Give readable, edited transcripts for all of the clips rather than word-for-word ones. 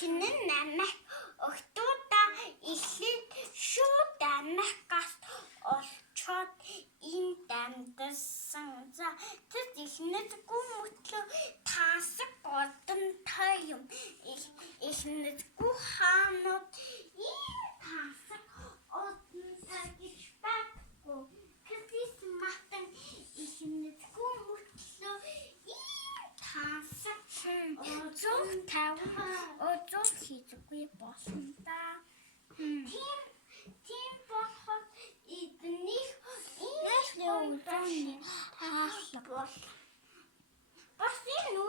эхнэн намайг өгтүүдээ илээд шууд амигаас олцоод энд амьдсан. За тэр эхнэргүй мөтлөө тасаг одонтой юм. Эхнэргүй хаанууд ийм тасаг одонтой гэж байхгүй. Крисмастан эхнэргүй мөтлөө ийм тасаг зур хийдэггүй болсон да. Тийм болохоор эднийг ийм хаалга бол бас энэ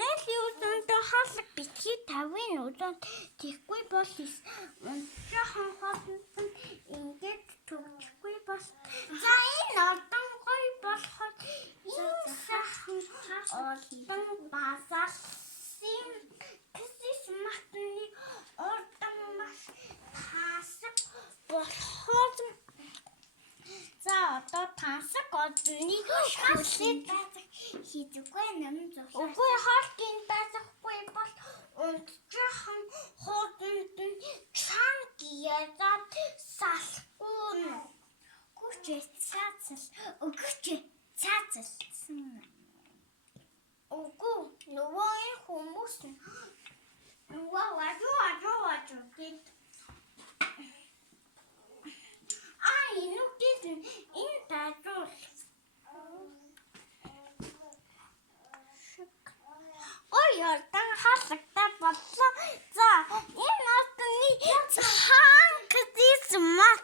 нэлийн үзэндээ хаалга битгий тавын үзэнд тэггүй бол жоохон хоолсон ингээд төгсөхгүй бас. За энэ ордон гоё болохоор ийм сайхан ордон базалсан Крисмасны ордон маш тасаг болохоор за одоо тасаг ордныг хүлээж хийдэггүй юм зөв. Үгүй хаалтын байхгүй бол жоохон хоолнд нь чанг ядаад салхгүй. Гүч цаацалсан. Үгүй нөгөө хүмүүс нөгөө важуу гэд инүүгээс энэ тажуул ордон хаалгатай боллоо. За энэ ордны цаан Крисмас